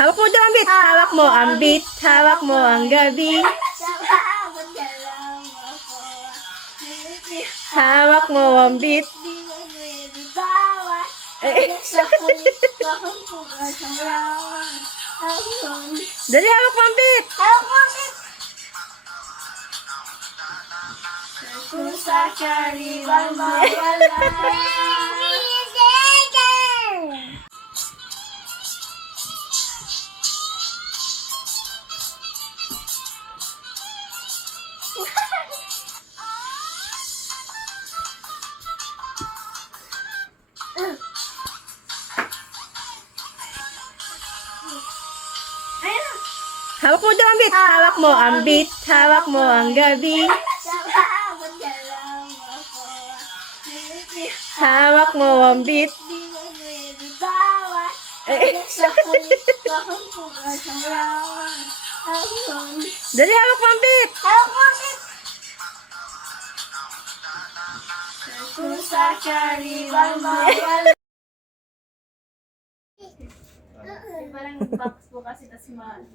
Hawak mo daw ang bit. Hawak mo ang bit. Hawak mo ang gabi. Hawak mo ang bit. Dali, hawak mo ang bit. Kung sa karibang mawala. Hawak mo daw ang bit. Hawak mo ang bit. Hawak mo ang gabi. Hawak mo ang bit. Dali, hawak mo ang bit. Kung sa karibang mawala. Parang box po kasi tas mahal.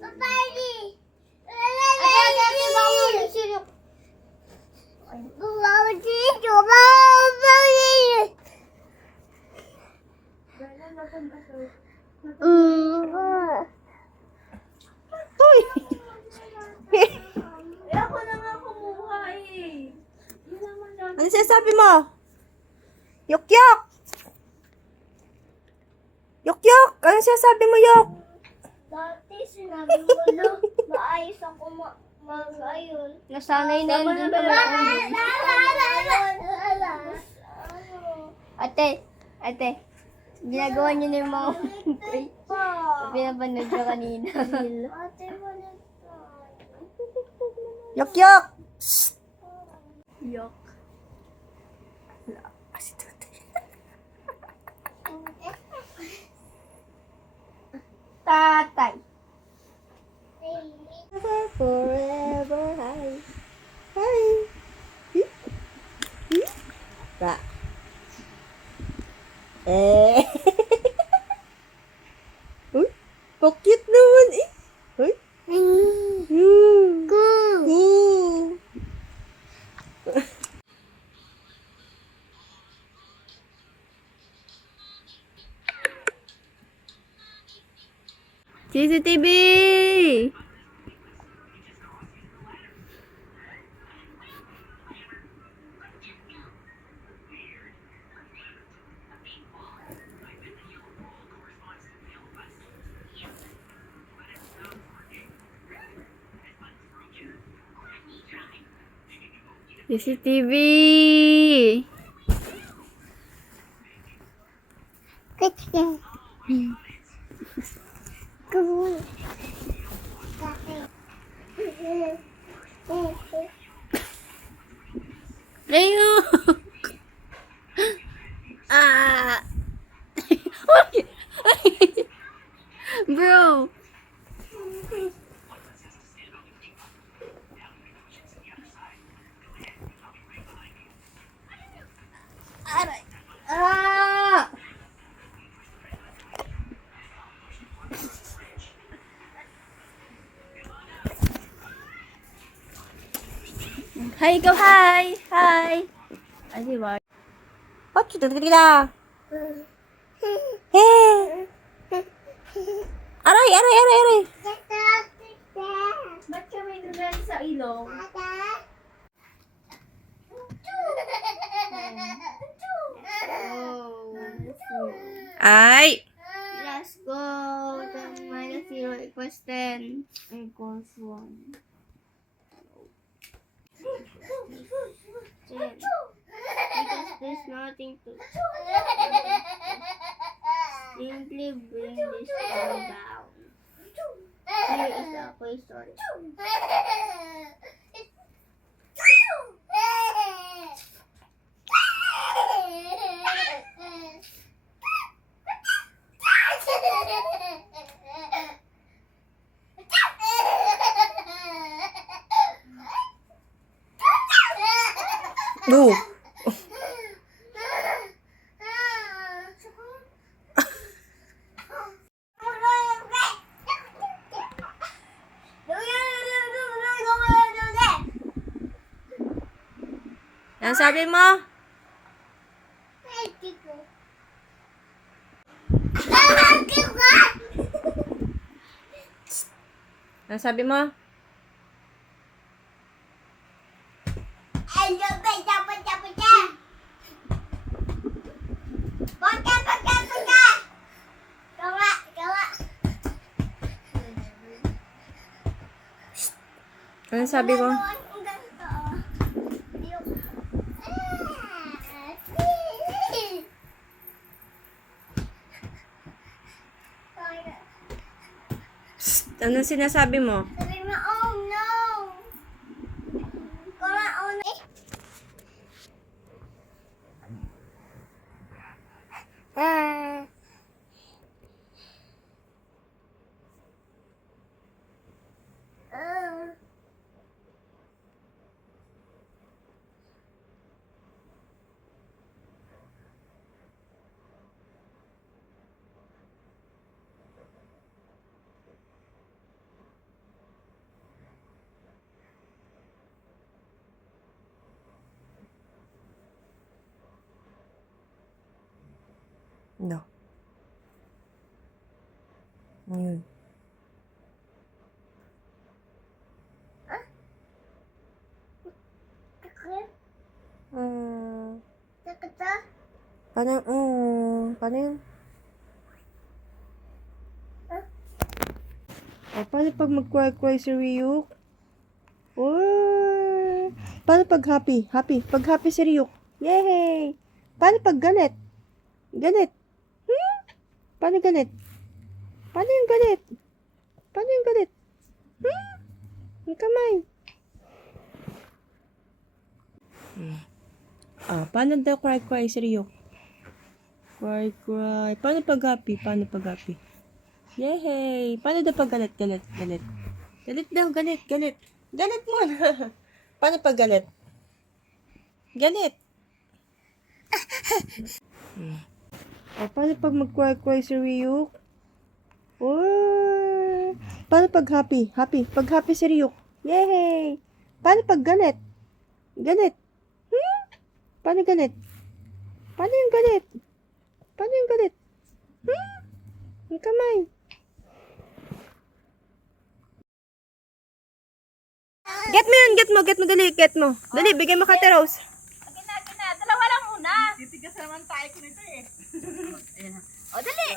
Uy! Ako na nga kumuha eh. Yun naman lang. Ano sinasabi mo? Yok-yok! Yok-yok! Ano sinasabi mo, Yok? Dati sinabi mo na maayos ako mag-ayun. Nasanay na yun dun Ate, ginagawa niyo na yung mga pinapanood ko kanina. Ate mo na Yok-yok! Yok. Kasi tutoy. Tatay. Forever high. Hi. Ba. Uy, cute naman eh. Uy. Cool. CCTV! CCTV! Ayun! Ah! Bro! Aray! Ah! Hi, ikaw, hi! Hi! Ay, di ba? What? Kita. Hey! Aray! Ba't ka may dugan sa ilong? Ay! Let's go! The minus 0 equals 10 equals 1. 10. Because there's nothing to simply bring this one down. Here is the equation. No. Ano sabi mo? Ano sabi mo? Ano sabi mo? Ano sinasabi mo? Sabi mo, oh no! Kala, oh no! No. Yun. Paano yun? Paano pag mag-cry si Ryuk? Oh! Paano pag happy? Pag happy si Ryuk. Yay! Paano pag galit? Galit? Paano galit? Paano yung galit? Paano yung galit? Yung kamay. Paano daw cry si Ryuk? Cry. Paano pag happy? Yay! Paano daw pag galit? Galit daw, galit. Galit mo na. Paano pag galit? Galit. Paano pag mag-cry si Ryuk? Oh! Paano pag happy? Pag happy si Ryuk. Yay! Paano pag galit? Galit. Paano galit? Paano yung galit? Paano yung galit? Yung kamay. Get mo, get mo. Dali, bigay mo Ate Rose. Akin na. Dalawa lang muna. Titigas naman tayo ko nito eh. O, dali.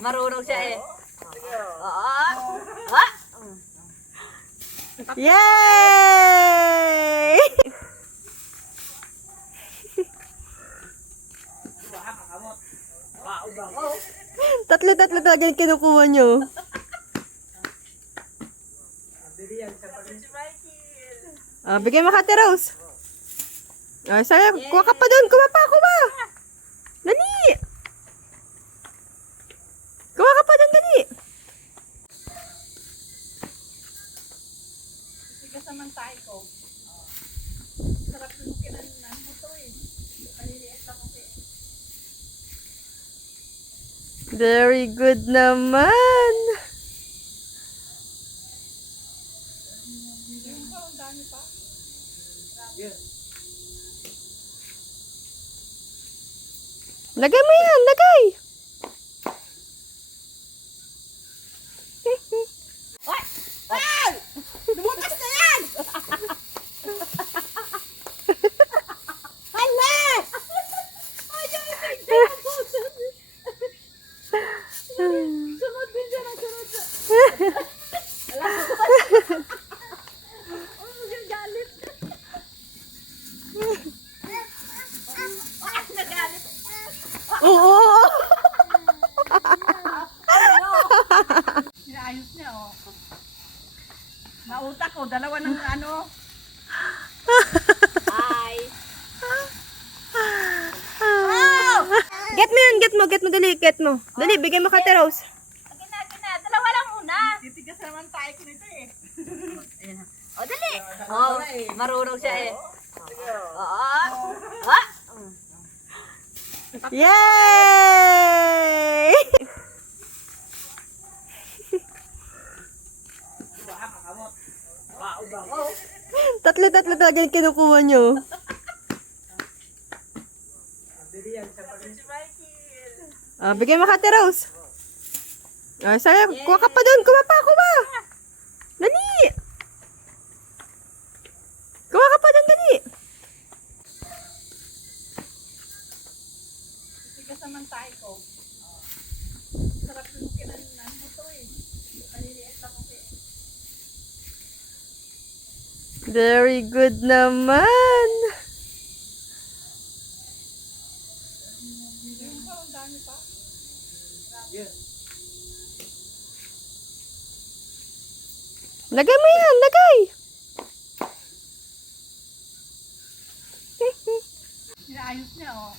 Marunong siya eh. Oo. Yay! Tatlo talaga yung kinukuha nyo. Bigay mo Ate Rose. Sabi, kuha ka pa doon. Kuha pa. Dali. Kuha ka pa doon, dali. Titigas naman tayo ko. Sarap yung kinanan mo to eh. Maliliit lang kasi. Very good naman. Lagay mo yan, lagay. Lumutas na yan! Sunod din dyan ang sunod. Galit. Nagalit. Oo. Inaayos niya oh. Nautak ko, dalawa ng ano. Hi. Get mo, dali, get mo. Dali, bigay mo Ate Rose. Akin na. Dalawa lang muna. Titigas naman tayo ko nito eh. O, dali. Marunong siya eh. Oo. Yay! Tatlo talaga yung kinukuha nyo. Bigyan mo Ate Rose. Saya, kuha ka pa doon. Kuha pa. Dali. Kuha ka pa doon, dali. Tigas naman tayo ko. Sarap lumukin ng buto eh. Maliliit lang ako eh. Very good naman. Ang dami pa. Lagay mo yan, lagay. Inaayos niya oh.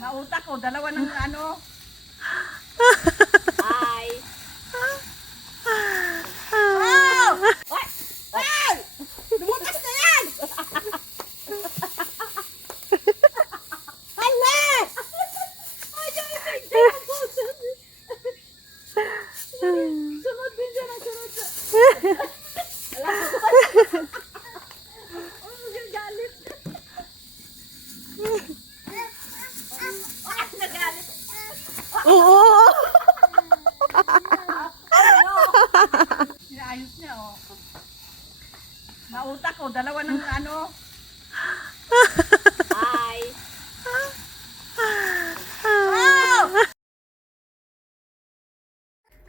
Nautak ko, dalawa ng ano. Hi. Lumukas na yan! Sunod din siya ng sunod. Oh, magagalit. Nagalit. Oo. Inaayos niya oh. Nautak ko, dalawa ng ano. Hi.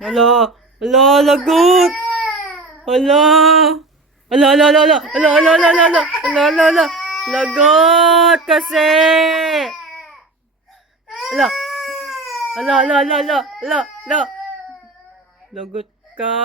Hala, lagot. Hala. Hala. Lagot kasi. Hala. Lagot ka.